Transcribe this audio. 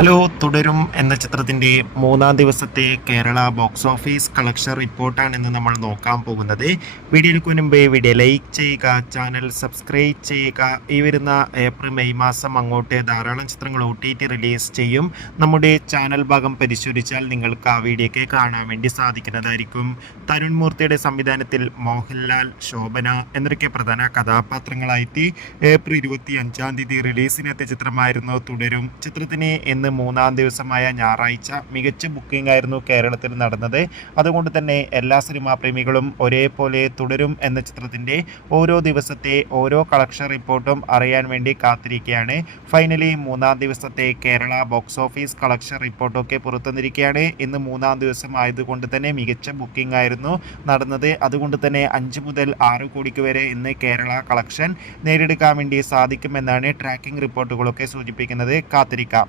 Hello തുടരും എന്ന ചിത്രത്തിൻ്റെ മൂന്നാം ദിവസത്തെ കേരള ബോക്സ് ഓഫീസ് കളക്ഷൻ റിപ്പോർട്ടാണ് ഇന്ന് നമ്മൾ നോക്കാൻ പോകുന്നത്. വീഡിയോയ്ക്ക് മുൻപേ വീഡിയോ ലൈക്ക് ചെയ്യുക, ചാനൽ സബ്സ്ക്രൈബ് ചെയ്യുക. ഈ വരുന്ന ഏപ്രിൽ മെയ് മാസം അങ്ങോട്ട് ധാരാളം ചിത്രങ്ങൾ OTT റിലീസ് ചെയ്യും. നമ്മുടെ ചാനൽ ഭാഗം പരിശോധിച്ചാൽ നിങ്ങൾക്ക് ആ വീഡിയോയ്ക്ക് കാണാൻ വേണ്ടി സാധിക്കുന്നതായിരിക്കും. തരുൺ മൂർത്തിയുടെ സംവിധാനത്തിൽ മോഹൻലാൽ, ശോഭന എന്നൊക്കെ പ്രധാന കഥാപാത്രങ്ങളായിട്ട് ഏപ്രിൽ 25 റിലീസിനെത്തിയ ചിത്രമായിരുന്നു തുടരും. ചിത്രത്തിന് ഇന്ന് മൂന്നാം ദിവസമായ ഞായറാഴ്ച മികച്ച ബുക്കിംഗ് ആയിരുന്നു കേരളത്തിൽ നടന്നത്. അതുകൊണ്ട് തന്നെ എല്ലാ സിനിമാ പ്രേമികളും ഒരേപോലെ തുടരും എന്ന ചിത്രത്തിൻ്റെ ഓരോ ദിവസത്തെ ഓരോ കളക്ഷൻ റിപ്പോർട്ടും അറിയാൻ വേണ്ടി കാത്തിരിക്കുകയാണ്. ഫൈനലി മൂന്നാം ദിവസത്തെ കേരള ബോക്സ് ഓഫീസ് കളക്ഷൻ റിപ്പോർട്ടൊക്കെ പുറത്തുവന്നിരിക്കുകയാണ്. ഇന്ന് മൂന്നാം ദിവസം ആയതുകൊണ്ട് തന്നെ മികച്ച ബുക്കിംഗ് ആയിരുന്നു നടന്നത്. അതുകൊണ്ട് തന്നെ 5 മുതൽ 6 കോടിക്ക് വരെ ഇന്ന് കേരള കളക്ഷൻ നേടിയെടുക്കാൻ വേണ്ടി സാധിക്കുമെന്നാണ് ട്രാക്കിംഗ് റിപ്പോർട്ടുകളൊക്കെ സൂചിപ്പിക്കുന്നത്. കാത്തിരിക്കാം.